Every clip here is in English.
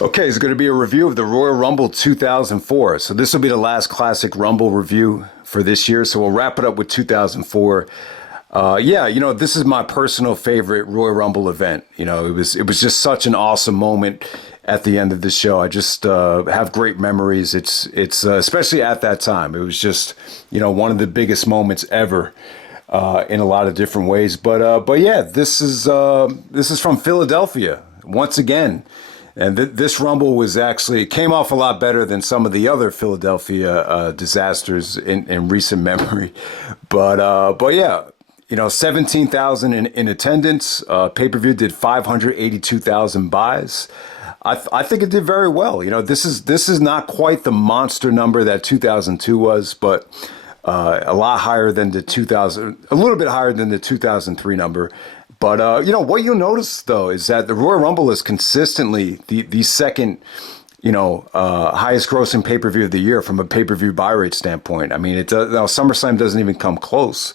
Okay, it's going to be a review of the Royal Rumble 2004. So this will be the last classic Rumble review for this year. So we'll wrap it up with 2004. This is my personal favorite Royal Rumble event. It was just such an awesome moment at the end of the show. I just have great memories. It's especially at that time. It was just one of the biggest moments ever in a lot of different ways. But yeah, this is from Philadelphia once again. And this Rumble came off a lot better than some of the other Philadelphia disasters in recent memory. But yeah, 17,000 in attendance. Pay-per-view did 582,000 buys. I think it did very well. This is not quite the monster number that 2002 was, but a lot higher than a little bit higher than the 2003 number. But, what you'll notice, though, is that the Royal Rumble is consistently the second, highest grossing pay-per-view of the year from a pay-per-view buy rate standpoint. I mean, SummerSlam doesn't even come close.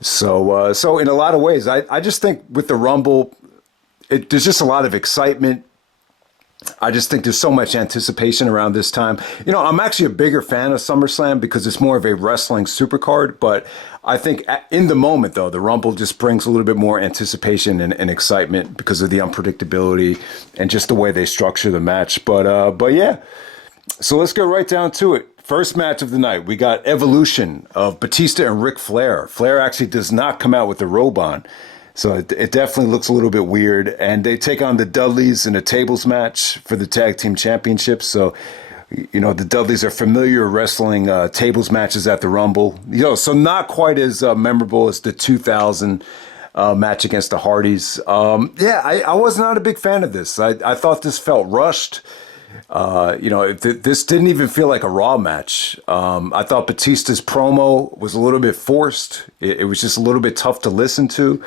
So in a lot of ways, I just think with the Rumble, there's just a lot of excitement. I just think there's so much anticipation around this time. I'm actually a bigger fan of SummerSlam because it's more of a wrestling supercard. But I think in the moment, though, the Rumble just brings a little bit more anticipation and excitement because of the unpredictability and just the way they structure the match. But yeah, so let's go right down to it. First match of the night, we got Evolution of Batista and Ric Flair. Flair actually does not come out with the robe on. So it definitely looks a little bit weird. And they take on the Dudleys in a tables match for the tag team championships. So, the Dudleys are familiar wrestling tables matches at the Rumble. So not quite as memorable as the 2000 match against the Hardys. I was not a big fan of this. I thought this felt rushed. This didn't even feel like a Raw match. I thought Batista's promo was a little bit forced. It was just a little bit tough to listen to.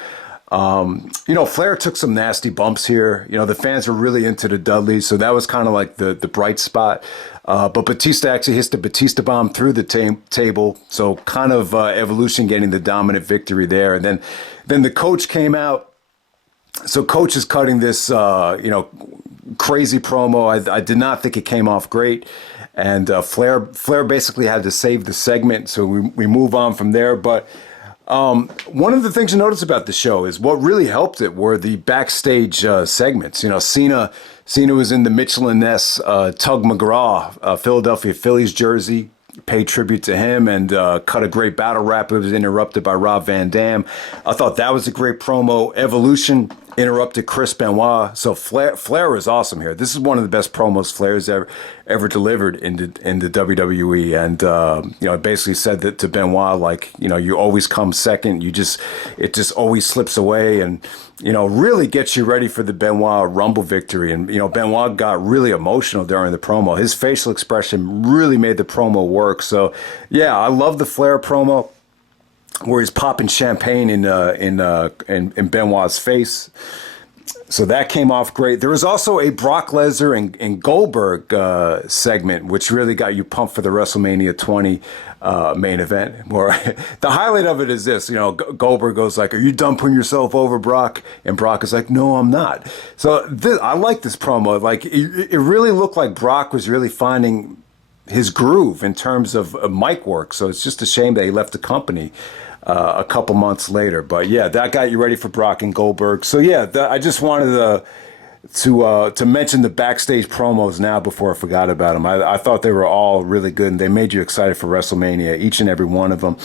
Flair took some nasty bumps here. The fans were really into the Dudleys, so that was kind of like the bright spot. But Batista actually hits the Batista bomb through the table, so kind of Evolution getting the dominant victory there. And then the coach came out. So coach is cutting this, crazy promo. I did not think it came off great. And Flair basically had to save the segment, so we move on from there. But one of the things you notice about the show is what really helped it were the backstage segments. Cena was in the Michelin Ness Tug McGraw Philadelphia Phillies jersey, paid tribute to him, and cut a great battle rap. It was interrupted by Rob Van Dam. I thought that was a great promo. Evolution interrupted Chris Benoit. So Flair was awesome here. This is one of the best promos Flair's ever delivered in the WWE. And it basically said that to Benoit, like, you always come second. It just always slips away, and really gets you ready for the Benoit Rumble victory. And Benoit got really emotional during the promo. His facial expression really made the promo work. So yeah, I love the Flair promo, where he's popping champagne in Benoit's face. So that came off great. There was also a Brock Lesnar and Goldberg segment, which really got you pumped for the WrestleMania 20 main event. Where the highlight of it is this, Goldberg goes like, "Are you done putting yourself over, Brock?" And Brock is like, "No, I'm not." So I like this promo. Like it really looked like Brock was really finding his groove in terms of mic work. So it's just a shame that he left the company a couple months later. But yeah, that got you ready for Brock and Goldberg. So yeah, I just wanted to mention the backstage promos now before I forgot about them. I thought they were all really good, and they made you excited for WrestleMania, each and every one of them.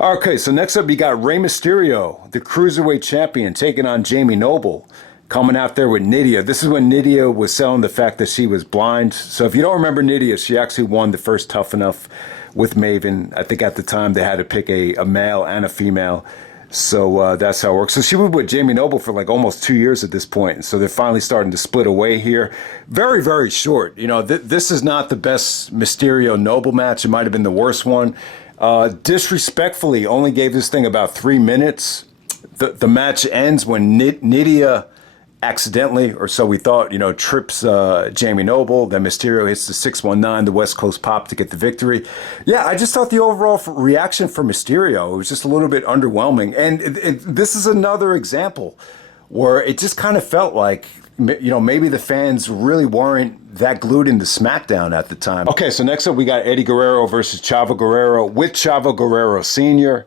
Okay, so next up you got Rey Mysterio, the Cruiserweight champion, taking on Jamie Noble, coming out there with Nydia. This is when Nydia was selling the fact that she was blind. So if you don't remember Nydia, she actually won the first Tough Enough with Maven. I think at the time they had to pick a male and a female. So that's how it works. So she was with Jamie Noble for like almost 2 years at this point. So they're finally starting to split away here. Very, very short. This is not the best Mysterio Noble match. It might have been the worst one. Disrespectfully only gave this thing about 3 minutes. The match ends when Nydia accidentally, or so we thought, trips Jamie Noble. Then Mysterio hits the 619, the West Coast pop to get the victory. Yeah, I just thought the overall reaction for Mysterio, it was just a little bit underwhelming. And this is another example where it just kind of felt like maybe the fans really weren't that glued into SmackDown at the time. Okay, so next up we got Eddie Guerrero versus Chavo Guerrero with Chavo Guerrero Sr.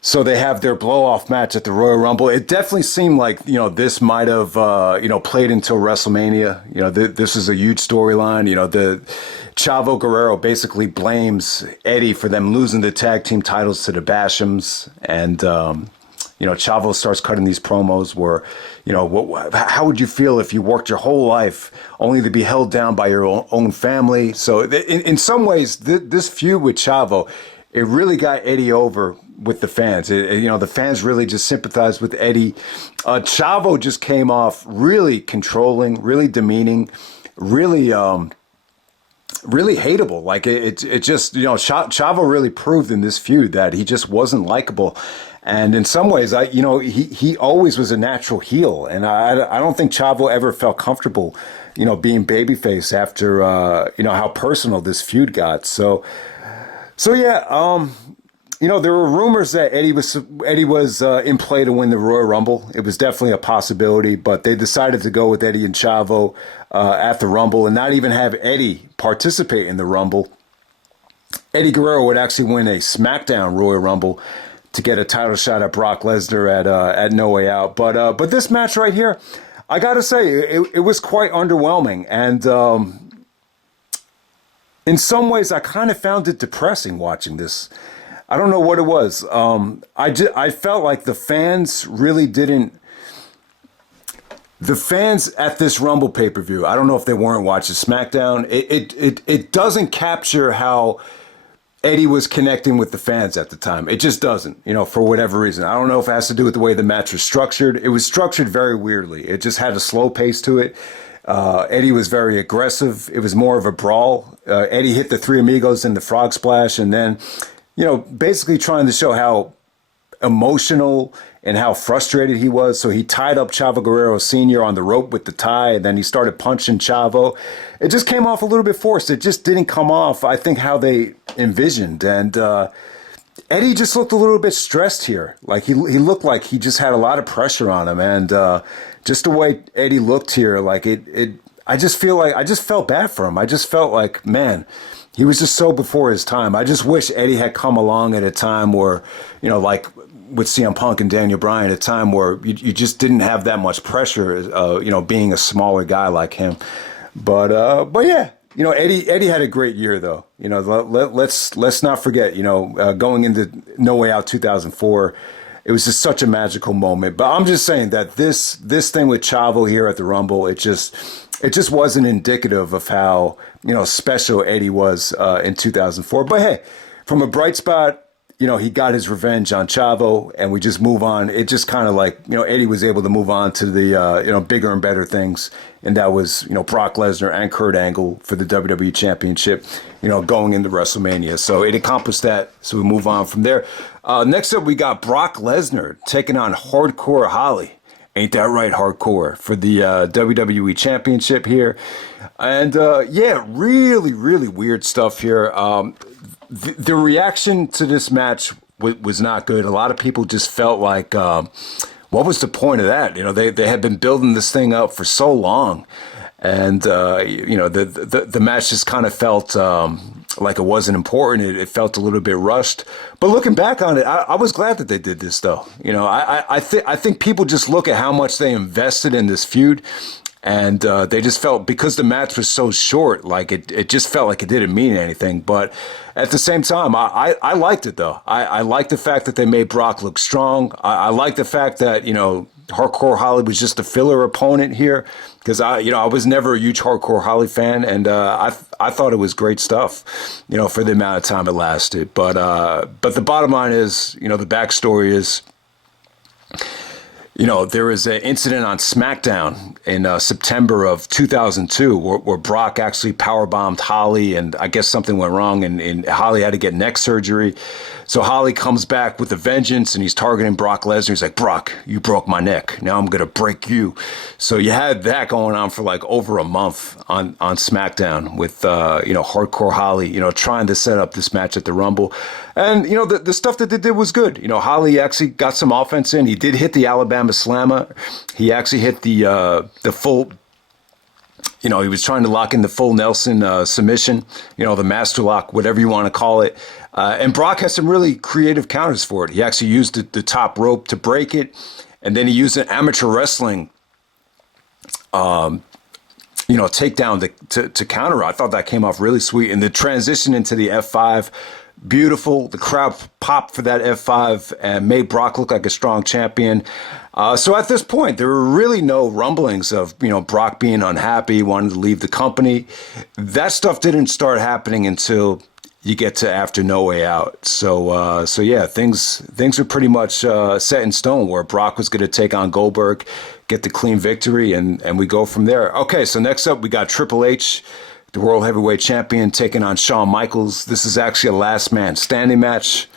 So they have their blow-off match at the Royal Rumble. It definitely seemed like, this might have, played until WrestleMania. This is a huge storyline. The Chavo Guerrero basically blames Eddie for them losing the tag team titles to the Bashams. And, Chavo starts cutting these promos where, how would you feel if you worked your whole life only to be held down by your own family? So in some ways, this feud with Chavo, it really got Eddie over with the fans. The fans really just sympathized with Eddie. Chavo just came off really controlling, really demeaning, really hateable. Like it just, Chavo really proved in this feud that he just wasn't likable. And in some ways, he always was a natural heel. And I don't think Chavo ever felt comfortable, being babyface after, how personal this feud got. So yeah, there were rumors that Eddie was in play to win the Royal Rumble. It was definitely a possibility, but they decided to go with Eddie and Chavo at the Rumble and not even have Eddie participate in the Rumble. Eddie Guerrero would actually win a SmackDown Royal Rumble to get a title shot at Brock Lesnar at No Way Out. But this match right here, I gotta say, it was quite underwhelming, and in some ways, I kind of found it depressing watching this. I don't know what it was. I felt like the fans really didn't. The fans at this Rumble pay-per-view, I don't know if they weren't watching SmackDown. It doesn't capture how Eddie was connecting with the fans at the time. It just doesn't, for whatever reason. I don't know if it has to do with the way the match was structured. It was structured very weirdly. It just had a slow pace to it. Eddie was very aggressive. It was more of a brawl. Eddie hit the Three Amigos in the Frog Splash, and then, basically trying to show how emotional and how frustrated he was. So he tied up Chavo Guerrero Sr. on the rope with the tie, and then he started punching Chavo. It just came off a little bit forced. It just didn't come off, I think, how they envisioned. And Eddie just looked a little bit stressed here. Like he looked like he just had a lot of pressure on him. And just the way Eddie looked here, like I just felt bad for him. I just felt like, man, he was just so before his time. I just wish Eddie had come along at a time where, like with CM Punk and Daniel Bryan, a time where you just didn't have that much pressure, being a smaller guy like him. But yeah, Eddie had a great year though. Let's not forget, going into No Way Out 2004, it was just such a magical moment. But I'm just saying that this thing with Chavo here at the Rumble, it just wasn't indicative of how, special Eddie was in 2004. But hey, from a bright spot, he got his revenge on Chavo, and we just move on. It just kind of like, Eddie was able to move on to the, bigger and better things. And that was, Brock Lesnar and Kurt Angle for the WWE Championship, going into WrestleMania. So it accomplished that. So we move on from there. Next up, we got Brock Lesnar taking on Hardcore Holly. Ain't that right, Hardcore, for the WWE Championship here. And yeah, really, really weird stuff here. The reaction to this match was not good. A lot of people just felt like, what was the point of that? They had been building this thing up for so long. And, the match just kind of felt like it wasn't important. It felt a little bit rushed. But looking back on it, I was glad that they did this, though. I think people just look at how much they invested in this feud. And they just felt, because the match was so short, like it just felt like it didn't mean anything. But at the same time, I liked it, though. I liked the fact that they made Brock look strong. I liked the fact that, Hardcore Holly was just a filler opponent here, because I was never a huge Hardcore Holly fan, and I thought it was great stuff, for the amount of time it lasted. But the bottom line is, the backstory is, there was an incident on SmackDown in September of 2002 where Brock actually powerbombed Holly, and I guess something went wrong, and Holly had to get neck surgery. So Holly comes back with a vengeance, and he's targeting Brock Lesnar. He's like, Brock, you broke my neck. Now I'm going to break you. So you had that going on for like over a month on SmackDown with, Hardcore Holly, trying to set up this match at the Rumble. And, the stuff that they did was good. Holly actually got some offense in. He did hit the Alabama Slammer. He actually hit the full, he was trying to lock in the full Nelson submission, the master lock, whatever you want to call it. And Brock has some really creative counters for it. He actually used the top rope to break it. And then he used an amateur wrestling takedown to counter. I thought that came off really sweet. And the transition into the F5, beautiful. The crowd popped for that F5 and made Brock look like a strong champion. So at this point, there were really no rumblings of, Brock being unhappy, wanting to leave the company. That stuff didn't start happening until you get to after No Way Out. So yeah, things are pretty much set in stone where Brock was going to take on Goldberg, get the clean victory, and we go from there. Okay, so next up we got Triple H, the World Heavyweight Champion, taking on Shawn Michaels. This is actually a last man standing match.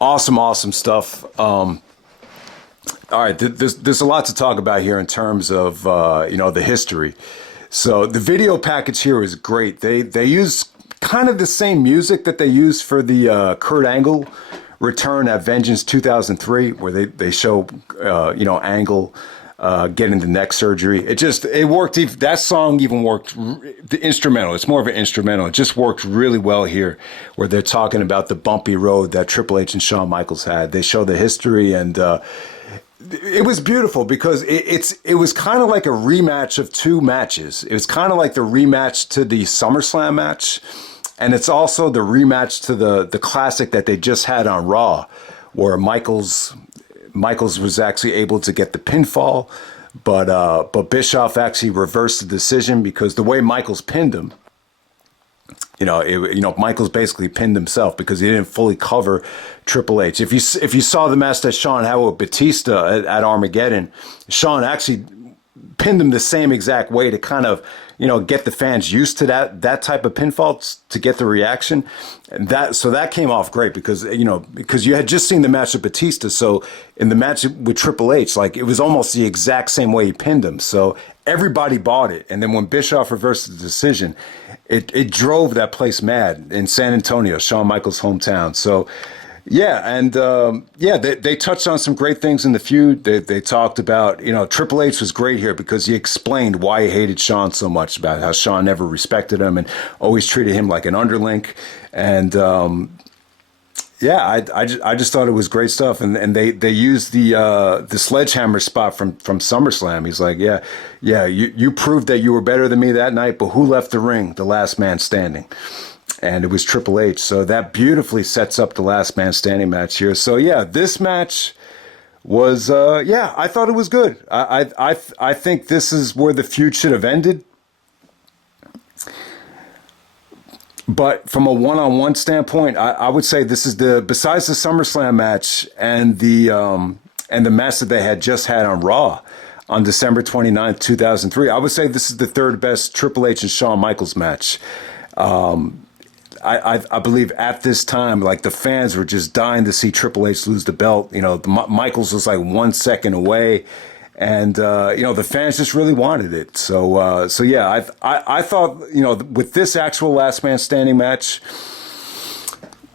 Awesome stuff. All right, there's a lot to talk about here in terms of the history. So the video package here is great. They use kind of the same music that they used for the Kurt Angle return at Vengeance 2003, where they show Angle getting the neck surgery. It worked. That song even worked. The instrumental, it's more of an instrumental. It just worked really well here, where they're talking about the bumpy road that Triple H and Shawn Michaels had. They show the history, and it was beautiful because it was kind of like a rematch of two matches. It was kind of like the rematch to the SummerSlam match, and it's also the rematch to the classic that they just had on Raw, where Michaels was actually able to get the pinfall, but Bischoff actually reversed the decision because the way Michaels pinned him, Michaels basically pinned himself because he didn't fully cover Triple H. If you saw the match that Shawn had with Batista at Armageddon, Shawn actually pinned him the same exact way to kind of get the fans used to that type of pinfall to get the reaction. And that came off great because you had just seen the match with Batista. So in the match with Triple H, like it was almost the exact same way he pinned him. So everybody bought it. And then when Bischoff reversed the decision, it drove that place mad in San Antonio, Shawn Michaels' hometown. So yeah, and they touched on some great things in the feud. They talked about, Triple H was great here because he explained why he hated Shawn so much, about how Shawn never respected him and always treated him like an underling. And I just thought it was great stuff. And they used the sledgehammer spot from SummerSlam. He's like, you proved that you were better than me that night, but who left the ring? The last man standing. And it was Triple H. So that beautifully sets up the last man standing match here. So yeah, this match was, I thought it was good. I think this is where the feud should have ended. But from a one-on-one standpoint, I would say this is besides the SummerSlam match and the match that they had just had on Raw on December 29th, 2003, I would say this is the third best Triple H and Shawn Michaels match. I believe at this time, like the fans were just dying to see Triple H lose the belt. Michaels was like 1 second away, and the fans just really wanted it. So yeah, I thought with this actual last man standing match,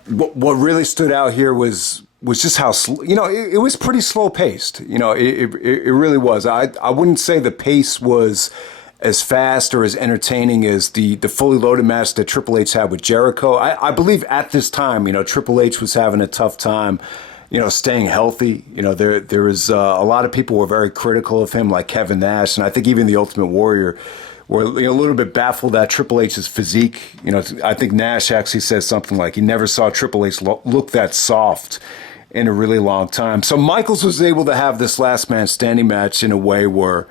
what really stood out here was just how it was pretty slow paced. It really was. I wouldn't say the pace was as fast or as entertaining as the fully loaded match that Triple H had with Jericho. I believe at this time, Triple H was having a tough time, staying healthy. There was a lot of people were very critical of him, like Kevin Nash, and I think even the Ultimate Warrior were a little bit baffled at Triple H's physique. I think Nash actually says something like he never saw Triple H look that soft in a really long time. So Michaels was able to have this last man standing match in a way where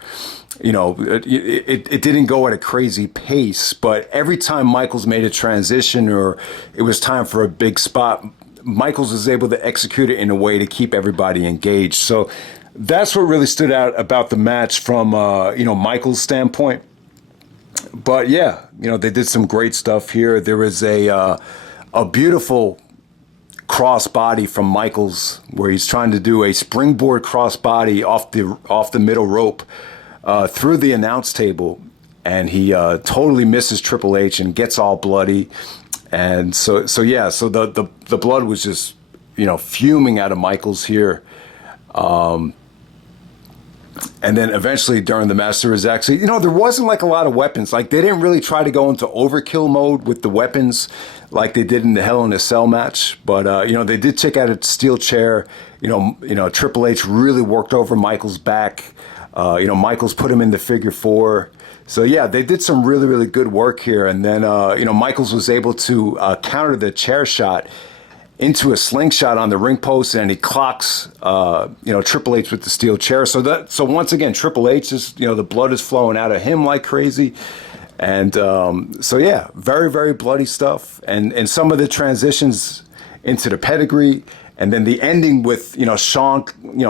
it didn't go at a crazy pace, but every time Michaels made a transition or it was time for a big spot, Michaels was able to execute it in a way to keep everybody engaged. So that's what really stood out about the match from, Michaels' standpoint. But yeah, they did some great stuff here. There was a beautiful crossbody from Michaels where he's trying to do a springboard crossbody off the middle rope through the announce table, and he totally misses Triple H and gets all bloody. And so yeah, so the blood was just, fuming out of Michaels here. And then eventually during the match, there was actually, there wasn't like a lot of weapons. Like they didn't really try to go into overkill mode with the weapons like they did in the Hell in a Cell match. But, they did check out a steel chair. Triple H really worked over Michaels' back. Michaels put him in the figure four. So, yeah, they did some really, really good work here. And then, Michaels was able to counter the chair shot into a slingshot on the ring post, and he clocks, Triple H with the steel chair. So once again, Triple H is, the blood is flowing out of him like crazy. And so, yeah, very, very bloody stuff. And some of the transitions into the pedigree, and then the ending with, Shawn,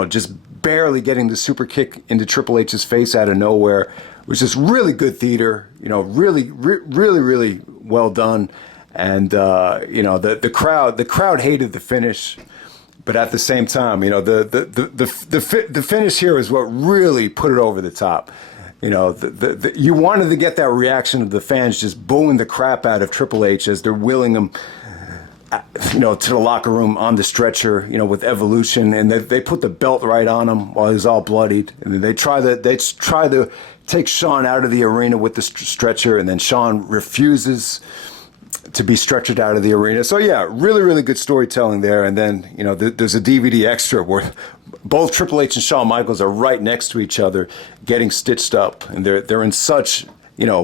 just barely getting the super kick into Triple H's face out of nowhere, was just really good theater, really, really, really well done. And the crowd hated the finish, but at the same time, the finish here is what really put it over the top. You wanted to get that reaction of the fans just booing the crap out of Triple H as they're wheeling him, to the locker room on the stretcher, with Evolution, and they put the belt right on him while he's all bloodied, and then they try to take Shawn out of the arena with the stretcher, and then Shawn refuses to be stretchered out of the arena. So yeah, really, really good storytelling there. And then, there's a DVD extra where both Triple H and Shawn Michaels are right next to each other getting stitched up. And they're in such,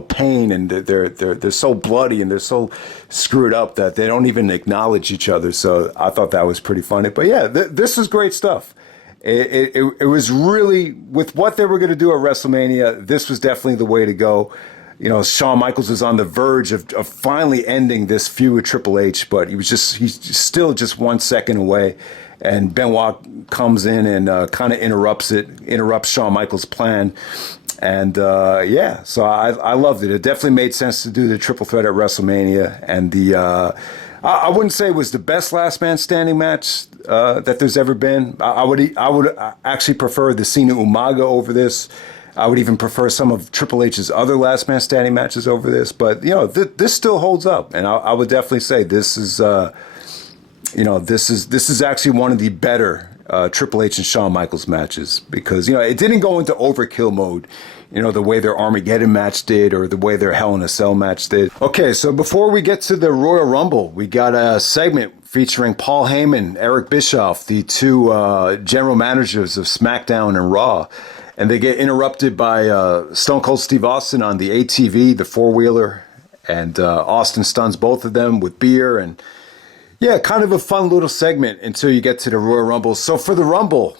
pain, and they're so bloody and they're so screwed up that they don't even acknowledge each other. So I thought that was pretty funny. But yeah, this was great stuff. It was really, with what they were going to do at WrestleMania, this was definitely the way to go. Shawn Michaels was on the verge of finally ending this feud with Triple H, but he's still just 1 second away. And Benoit comes in and kind of interrupts Shawn Michaels' plan. And so I loved it. It definitely made sense to do the triple threat at WrestleMania. And I wouldn't say it was the best last man standing match that there's ever been. I would actually prefer the Cena Umaga over this. I would even prefer some of Triple H's other last man standing matches over this, but this still holds up, and I would definitely say this is this is actually one of the better Triple H and Shawn Michaels matches, because it didn't go into overkill mode, the way their Armageddon match did or the way their Hell in a Cell match did. Okay, so before we get to the Royal Rumble, we got a segment featuring Paul Heyman, Eric Bischoff, the two general managers of SmackDown and Raw. And they get interrupted by Stone Cold Steve Austin on the ATV, the four-wheeler. And Austin stuns both of them with beer. And yeah, kind of a fun little segment until you get to the Royal Rumble. So for the Rumble,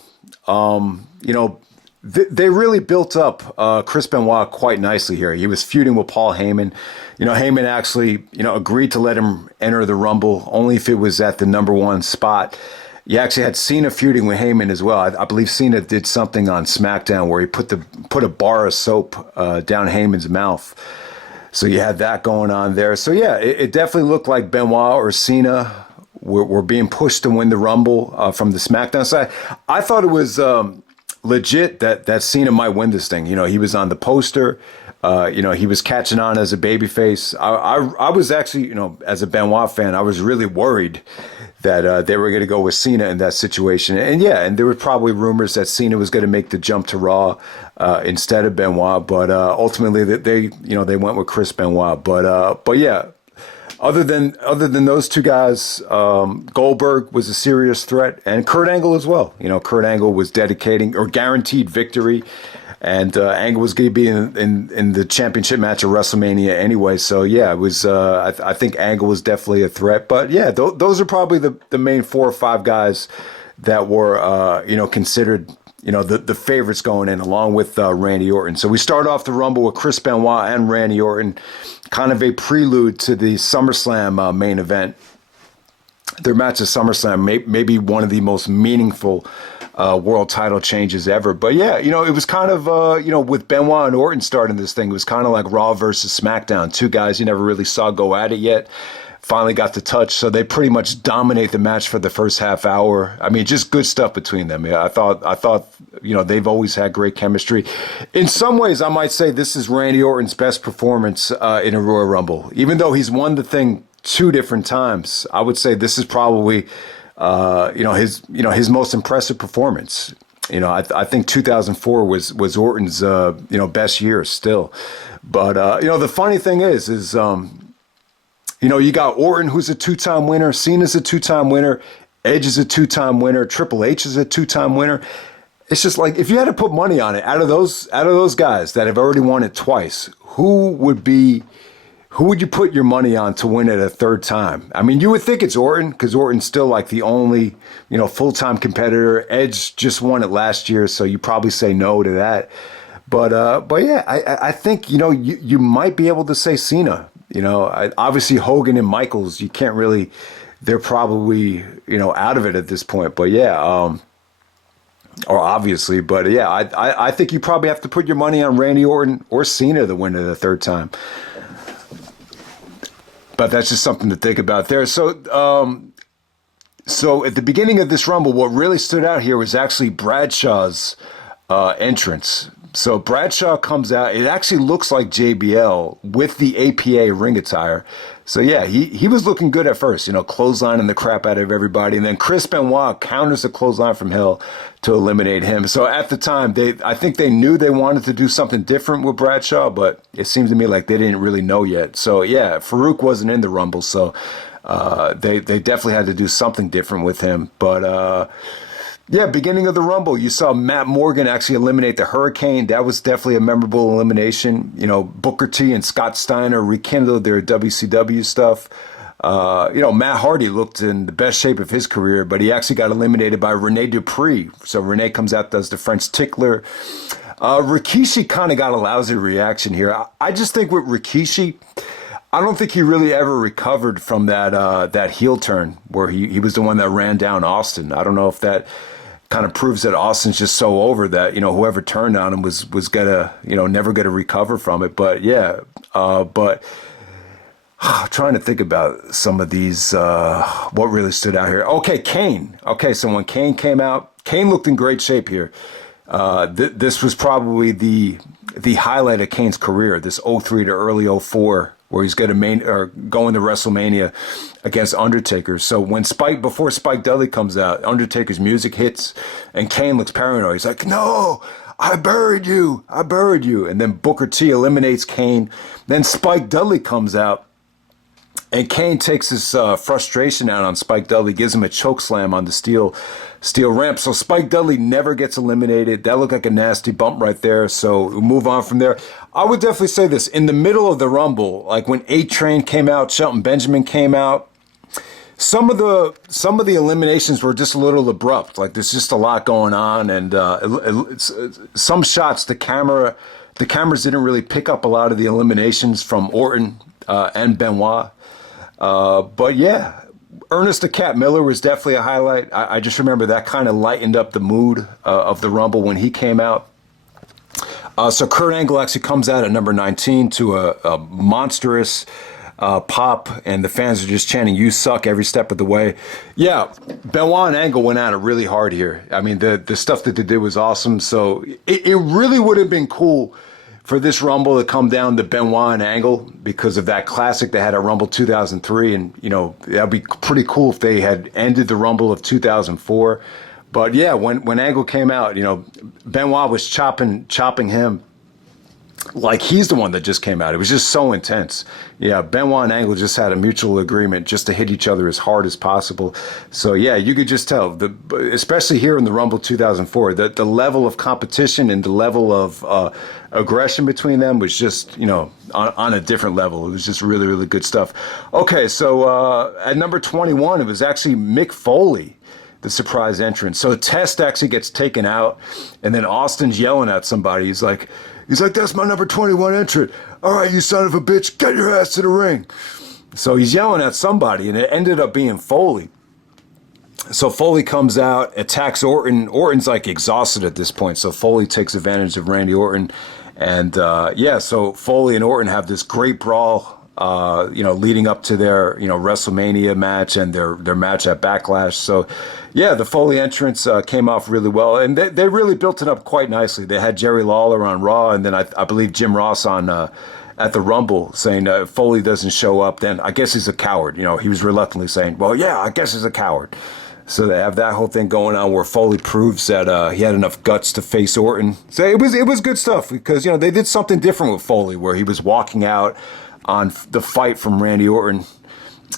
they really built up Chris Benoit quite nicely here. He was feuding with Paul Heyman. Heyman actually, agreed to let him enter the Rumble only if it was at the number one spot. You actually had Cena feuding with Heyman as well. I believe Cena did something on SmackDown where he put a bar of soap down Heyman's mouth. So you had that going on there. So yeah, it definitely looked like Benoit or Cena were being pushed to win the Rumble from the SmackDown side. I thought it was legit that Cena might win this thing. He was on the poster. He was catching on as a babyface. I was actually, as a Benoit fan, I was really worried that they were going to go with Cena in that situation. And there were probably rumors that Cena was going to make the jump to Raw instead of Benoit. But ultimately, they went with Chris Benoit. But yeah, other than those two guys, Goldberg was a serious threat, and Kurt Angle as well. Kurt Angle was dedicating or guaranteed victory. And Angle was going to be in the championship match at WrestleMania anyway. So, yeah, it was. I think Angle was definitely a threat. But, yeah, those are probably the main 4 or 5 guys that were, considered, the favorites going in, along with Randy Orton. So we start off the Rumble with Chris Benoit and Randy Orton, kind of a prelude to the SummerSlam main event. Their match at SummerSlam may be one of the most meaningful world title changes ever. But yeah, it was kind of, with Benoit and Orton starting this thing, it was kind of like Raw versus SmackDown. Two guys you never really saw go at it yet. Finally got the touch. So they pretty much dominate the match for the first half hour. I mean, just good stuff between them. Yeah, I thought, they've always had great chemistry. In some ways, I might say this is Randy Orton's best performance in a Royal Rumble. Even though he's won the thing two different times, I would say this is probably, his most impressive performance. I think 2004 was Orton's, best year still. But, the funny thing is, you got Orton, who's a two-time winner. Cena's a two-time winner. Edge is a two-time winner. Triple H is a two-time winner. It's just like, if you had to put money on it, out of those guys that have already won it twice, who would you put your money on to win it a third time? I mean, you would think it's Orton, because Orton's still like the only, full-time competitor. Edge just won it last year, so you probably say no to that. But yeah, I think, you might be able to say Cena. Obviously Hogan and Michaels, you can't really, they're probably, out of it at this point. But yeah, or obviously, but yeah, I think you probably have to put your money on Randy Orton or Cena to win it the third time. But that's just something to think about there. So at the beginning of this Rumble, what really stood out here was actually Bradshaw's entrance. So Bradshaw comes out. It actually looks like JBL with the APA ring attire. So yeah, he was looking good at first, clotheslining the crap out of everybody. And then Chris Benoit counters the clothesline from hell to eliminate him. So at the time, I think they knew they wanted to do something different with Bradshaw, but it seems to me like they didn't really know yet. So yeah, Farouk wasn't in the Rumble, so they definitely had to do something different with him. But yeah, beginning of the Rumble, you saw Matt Morgan actually eliminate the Hurricane. That was definitely a memorable elimination. Booker T and Scott Steiner rekindled their WCW stuff. Matt Hardy looked in the best shape of his career, but he actually got eliminated by Rene Dupree. So Rene comes out, does the French tickler. Rikishi kind of got a lousy reaction here. I just think with Rikishi, I don't think he really ever recovered from that heel turn where he was the one that ran down Austin. I don't know if that kind of proves that Austin's just so over that, whoever turned on him was gonna, never gonna recover from it. But yeah, trying to think about some of these, what really stood out here. Okay, Kane. Okay, so when Kane came out, Kane looked in great shape here. This was probably the highlight of Kane's career, this 03 to early 04, where he's going to WrestleMania against Undertaker. So before Spike Dudley comes out, Undertaker's music hits and Kane looks paranoid. He's like, "No, I buried you. And then Booker T eliminates Kane. Then Spike Dudley comes out and Kane takes his frustration out on Spike Dudley, gives him a choke slam on the steel ramp. So Spike Dudley never gets eliminated. That looked like a nasty bump right there. So we'll move on from there. I would definitely say this. In the middle of the Rumble, like when A-Train came out, Shelton Benjamin came out, some of the eliminations were just a little abrupt. Like there's just a lot going on. And some shots, the cameras didn't really pick up a lot of the eliminations from Orton and Benoit. But yeah, Ernest the Cat Miller was definitely a highlight. I just remember that kind of lightened up the mood of the Rumble when he came out. So Kurt Angle actually comes out at number 19 to a monstrous pop, and the fans are just chanting, "You suck," every step of the way. Yeah, Benoit and Angle went at it really hard here. I mean, the stuff that they did was awesome. So it really would have been cool for this Rumble to come down to Benoit and Angle because of that classic they had at Rumble 2003. And, that'd be pretty cool if they had ended the Rumble of 2004. But yeah, when Angle came out, Benoit was chopping him like he's the one that just came out. It was just so intense. Yeah, Benoit and Angle just had a mutual agreement just to hit each other as hard as possible. So yeah, you could just tell, especially here in the Rumble 2004, the level of competition and the level of aggression between them was just, on a different level. It was just really, really good stuff. Okay, so at number 21, it was actually Mick Foley, the surprise entrance. So Test actually gets taken out, and then Austin's yelling at somebody. He's like, "That's my number 21 entrant. All right, you son of a bitch, get your ass to the ring." So he's yelling at somebody, and it ended up being Foley. So Foley comes out, attacks Orton. Orton's like exhausted at this point, so Foley takes advantage of Randy Orton. And so Foley and Orton have this great brawl, leading up to their, WrestleMania match and their match at Backlash. So, yeah, the Foley entrance came off really well, and they really built it up quite nicely. They had Jerry Lawler on Raw, and then I believe Jim Ross on at the Rumble saying if Foley doesn't show up, then I guess he's a coward. You know, he was reluctantly saying, well, yeah, I guess he's a coward. So they have that whole thing going on where Foley proves that he had enough guts to face Orton. So it was good stuff because, you know, they did something different with Foley where he was walking out on the fight from Randy Orton.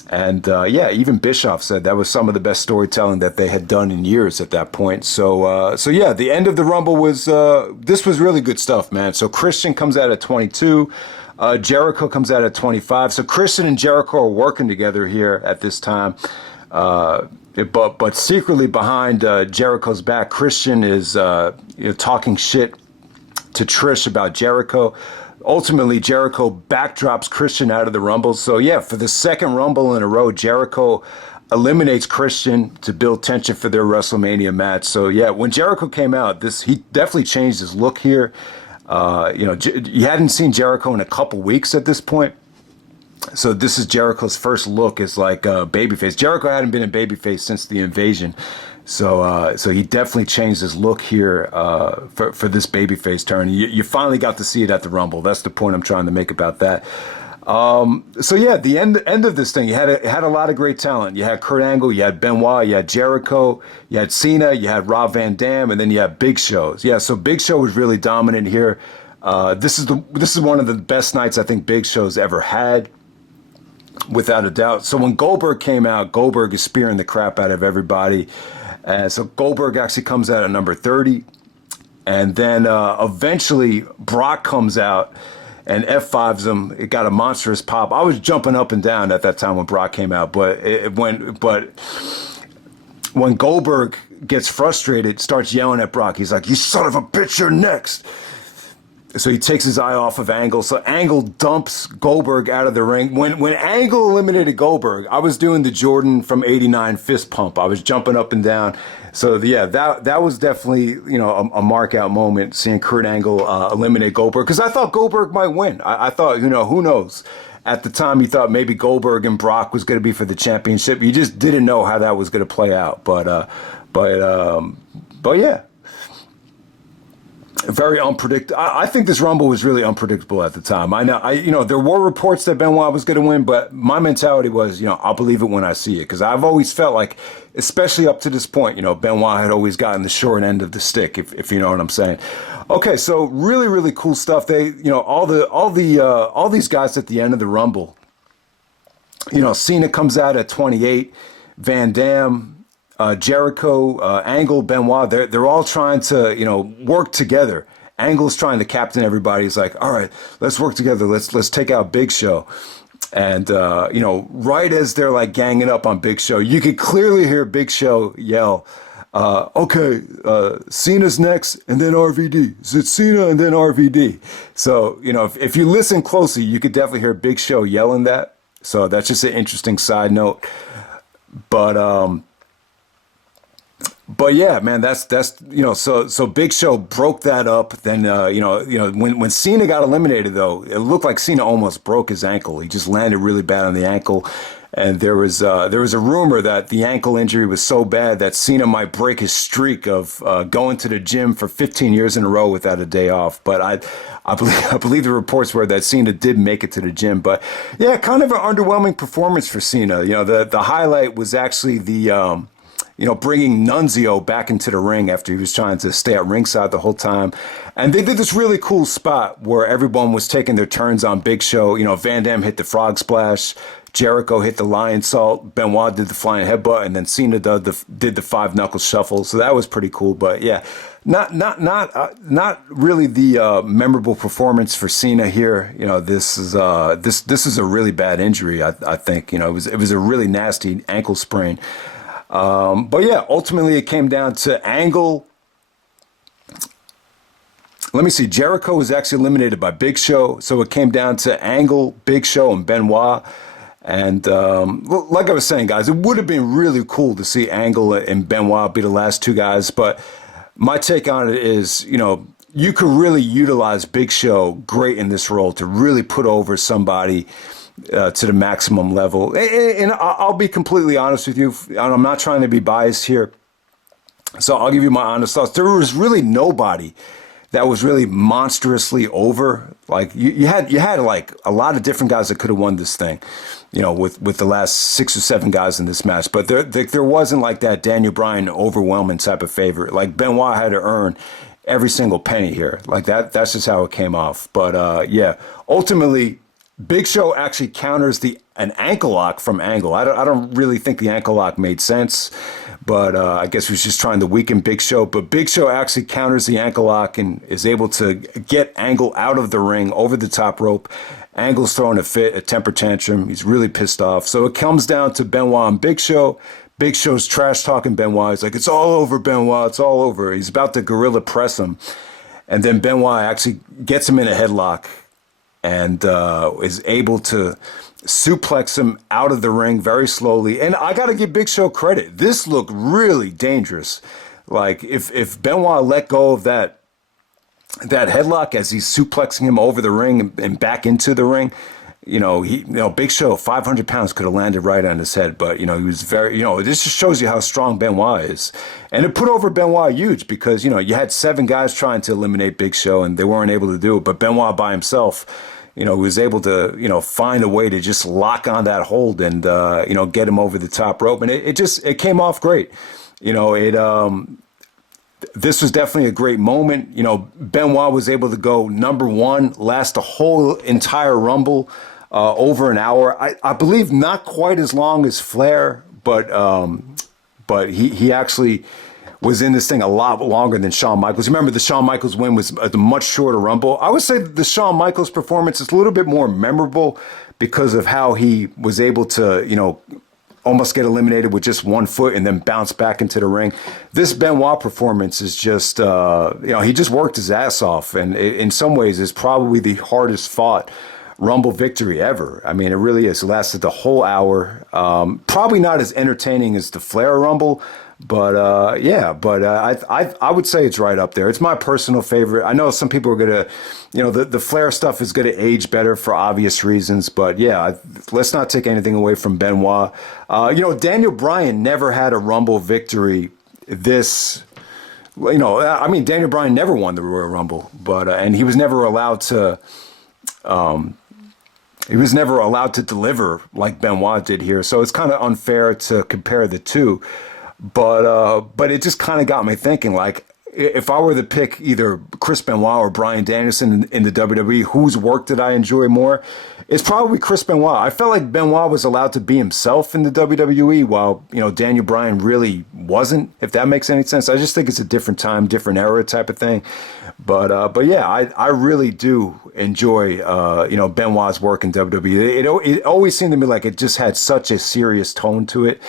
And yeah, even Bischoff said that was some of the best storytelling that they had done in years at that point. So yeah, the end of the Rumble was, this was really good stuff, man. So Christian comes out at 22. Jericho comes out at 25. So Christian and Jericho are working together here at this time. But secretly behind Jericho's back, Christian is talking shit to Trish about Jericho. Ultimately, Jericho backdrops Christian out of the Rumble. So yeah, for the second Rumble in a row, Jericho eliminates Christian to build tension for their WrestleMania match. So yeah, when Jericho came out, he definitely changed his look here. You hadn't seen Jericho in a couple weeks at this point. So this is Jericho's first look as like babyface. Jericho hadn't been in babyface since the Invasion. So he definitely changed his look here for this babyface turn. You finally got to see it at the Rumble. That's the point I'm trying to make about that. So yeah, the end of this thing, you had a lot of great talent. You had Kurt Angle, you had Benoit, you had Jericho, you had Cena, you had Rob Van Dam, and then you had Big Show. Yeah, so Big Show was really dominant here. This is one of the best nights I think Big Show's ever had, without a doubt. So when Goldberg came out, Goldberg is spearing the crap out of everybody. So Goldberg actually comes out at number 30. And then eventually Brock comes out and F5s him. It got a monstrous pop. I was jumping up and down at that time when Brock came out. But when Goldberg gets frustrated, starts yelling at Brock, he's like, "You son of a bitch, you're next." So he takes his eye off of Angle. So Angle dumps Goldberg out of the ring. When Angle eliminated Goldberg, I was doing the Jordan from '89 fist pump. I was jumping up and down. So yeah, that was definitely, you know, a mark out moment, seeing Kurt Angle eliminate Goldberg, because I thought Goldberg might win. I thought, you know, who knows? At the time, you thought maybe Goldberg and Brock was going to be for the championship. You just didn't know how that was going to play out. But yeah. Very unpredictable. I think this Rumble was really unpredictable at the time. You know, there were reports that Benoit was going to win, but my mentality was, you know, I'll believe it when I see it, because I've always felt like, especially up to this point, you know, Benoit had always gotten the short end of the stick, if you know what I'm saying. Okay, so really, really cool stuff. They, you know, all these guys at the end of the Rumble. You know, Cena comes out at 28, Van Dam, Jericho, Angle, Benoit, they're all trying to, you know, work together. Angle's trying to captain everybody. He's like, all right, let's work together. Let's take out Big Show. And, you know, right as they're like ganging up on Big Show, you could clearly hear Big Show yell, okay, Cena's next and then RVD. Is it Cena and then RVD? So, you know, if you listen closely, you could definitely hear Big Show yelling that. So that's just an interesting side note. But yeah, man, that's you know, so Big Show broke that up. Then you know when Cena got eliminated, though, it looked like Cena almost broke his ankle. He just landed really bad on the ankle, and there was a rumor that the ankle injury was so bad that Cena might break his streak of going to the gym for 15 years in a row without a day off. But I believe the reports were that Cena did make it to the gym. But yeah, kind of an underwhelming performance for Cena. You know, the highlight was actually the you know, bringing Nunzio back into the ring after he was trying to stay at ringside the whole time. And they did this really cool spot where everyone was taking their turns on Big Show. You know, Van Dam hit the frog splash, Jericho hit the lion salt, Benoit did the flying headbutt, and then Cena did the five knuckle shuffle. So that was pretty cool. But yeah, not really the memorable performance for Cena here. You know, this is a really bad injury. I think, you know, it was a really nasty ankle sprain. But yeah, ultimately it came down to Angle. Let me see. Jericho was actually eliminated by Big Show. So it came down to Angle, Big Show, and Benoit. And like I was saying, guys, it would have been really cool to see Angle and Benoit be the last two guys. But my take on it is, you know, you could really utilize Big Show great in this role to really put over somebody to the maximum level. And I'll be completely honest with you. I'm not trying to be biased here, so I'll give you my honest thoughts. There was really nobody that was really monstrously over. Like you had like a lot of different guys that could have won this thing, with the last 6 or 7 guys in this match. But there wasn't like that Daniel Bryan overwhelming type of favorite. Like Benoit had to earn every single penny here. Like that's just how it came off. But yeah, ultimately, Big Show actually counters an ankle lock from Angle. I don't really think the ankle lock made sense, but I guess he was just trying to weaken Big Show. But Big Show actually counters the ankle lock and is able to get Angle out of the ring over the top rope. Angle's throwing a fit, a temper tantrum. He's really pissed off. So it comes down to Benoit and Big Show. Big Show's trash talking Benoit. He's like, "It's all over, Benoit. It's all over." He's about to gorilla press him. And then Benoit actually gets him in a headlock and is able to suplex him out of the ring very slowly. And I got to give Big Show credit. This looked really dangerous. Like if Benoit let go of that headlock as he's suplexing him over the ring and back into the ring, Big Show, 500 pounds, could have landed right on his head. But, he was very, this just shows you how strong Benoit is. And it put over Benoit huge because, you had 7 guys trying to eliminate Big Show and they weren't able to do it. But Benoit by himself, was able to, find a way to just lock on that hold and, get him over the top rope. And it came off great. This was definitely a great moment. Benoit was able to go number 1, last the whole entire Rumble, over an hour. I believe not quite as long as Flair, but he actually was in this thing a lot longer than Shawn Michaels. Remember, the Shawn Michaels win was a much shorter Rumble. I would say that the Shawn Michaels performance is a little bit more memorable because of how he was able to, almost get eliminated with just 1 foot and then bounce back into the ring. This Benoit performance is just, he just worked his ass off. And in some ways is probably the hardest fought Rumble victory ever. I mean, it really is. It lasted the whole hour. Probably not as entertaining as the Flair Rumble, but I would say it's right up there. It's my personal favorite. I know some people are going to, the Flair stuff is going to age better for obvious reasons, but yeah, let's not take anything away from Benoit. Daniel Bryan never had a Rumble victory this, Daniel Bryan never won the Royal Rumble, but, and he was never allowed to, deliver like Benoit did here. So it's kind of unfair to compare the two. But it just kind of got me thinking, like, if I were to pick either Chris Benoit or Bryan Danielson in the WWE, whose work did I enjoy more? It's probably Chris Benoit. I felt like Benoit was allowed to be himself in the WWE while, Daniel Bryan really wasn't, if that makes any sense. I just think it's a different time, different era type of thing. But yeah, I really do enjoy, Benoit's work in WWE. It always seemed to me like it just had such a serious tone to it.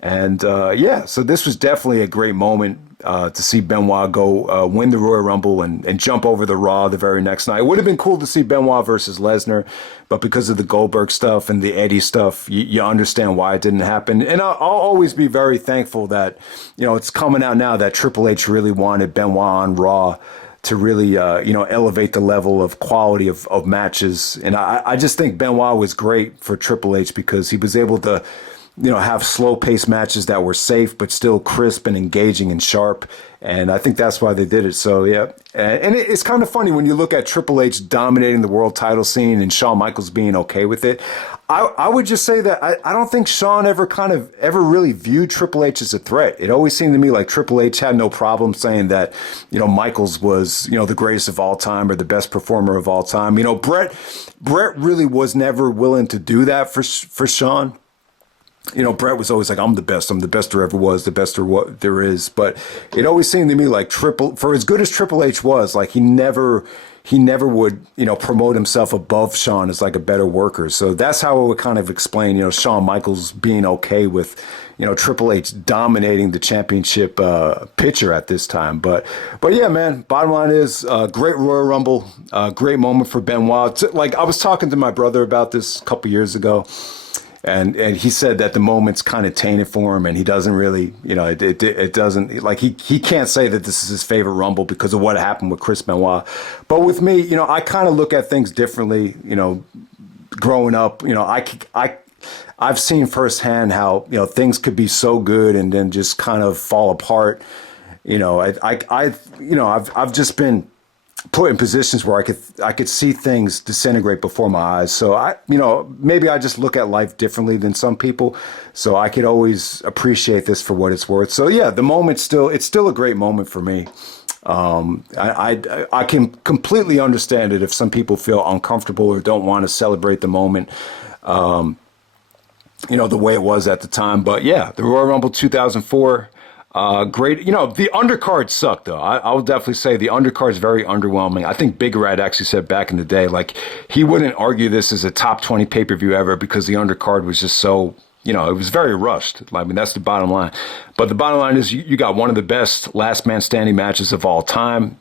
And so this was definitely a great moment to see Benoit go win the Royal Rumble and jump over the Raw the very next night. It would have been cool to see Benoit versus Lesnar, but because of the Goldberg stuff and the Eddie stuff, you understand why it didn't happen. And I'll always be very thankful that, it's coming out now that Triple H really wanted Benoit on Raw to really, elevate the level of quality of matches. And I just think Benoit was great for Triple H because he was able to, have slow-paced matches that were safe but still crisp and engaging and sharp. And I think that's why they did it. So, yeah. And it's kind of funny when you look at Triple H dominating the world title scene and Shawn Michaels being okay with it. I would just say that I don't think Shawn ever really viewed Triple H as a threat. It always seemed to me like Triple H had no problem saying that, Michaels was, the greatest of all time or the best performer of all time. Brett really was never willing to do that for Shawn. Brett was always like, I'm the best there ever was, the best there is. But it always seemed to me like for as good as Triple H was, like he never would, promote himself above Shawn as like a better worker. So that's how I would kind of explain, Shawn Michaels being okay with, Triple H dominating the championship picture at this time. But yeah, man, bottom line is great Royal Rumble, great moment for Benoit. Like I was talking to my brother about this a couple years ago. And he said that the moment's kind of tainted for him, and he doesn't really, it doesn't, like he can't say that this is his favorite Rumble because of what happened with Chris Benoit. But with me, I kind of look at things differently. Growing up, I've seen firsthand how things could be so good and then just kind of fall apart. I've just been put in positions where I could see things disintegrate before my eyes. So maybe I just look at life differently than some people. So I could always appreciate this for what it's worth. So yeah, it's still a great moment for me. I can completely understand it if some people feel uncomfortable or don't want to celebrate the moment, the way it was at the time. But yeah, the Royal Rumble 2004. Great. The undercard sucked, though. I will definitely say the undercard is very underwhelming. I think Big Red actually said back in the day, like, he wouldn't argue this as a top 20 pay-per-view ever because the undercard was just so, it was very rushed. I mean, that's the bottom line. But the bottom line is you got one of the best last man standing matches of all time.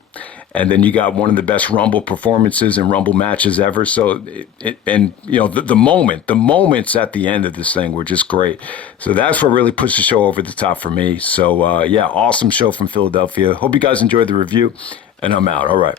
And then you got one of the best Rumble performances and Rumble matches ever. So, the moments at the end of this thing were just great. So that's what really pushed the show over the top for me. So, awesome show from Philadelphia. Hope you guys enjoyed the review, and I'm out. All right.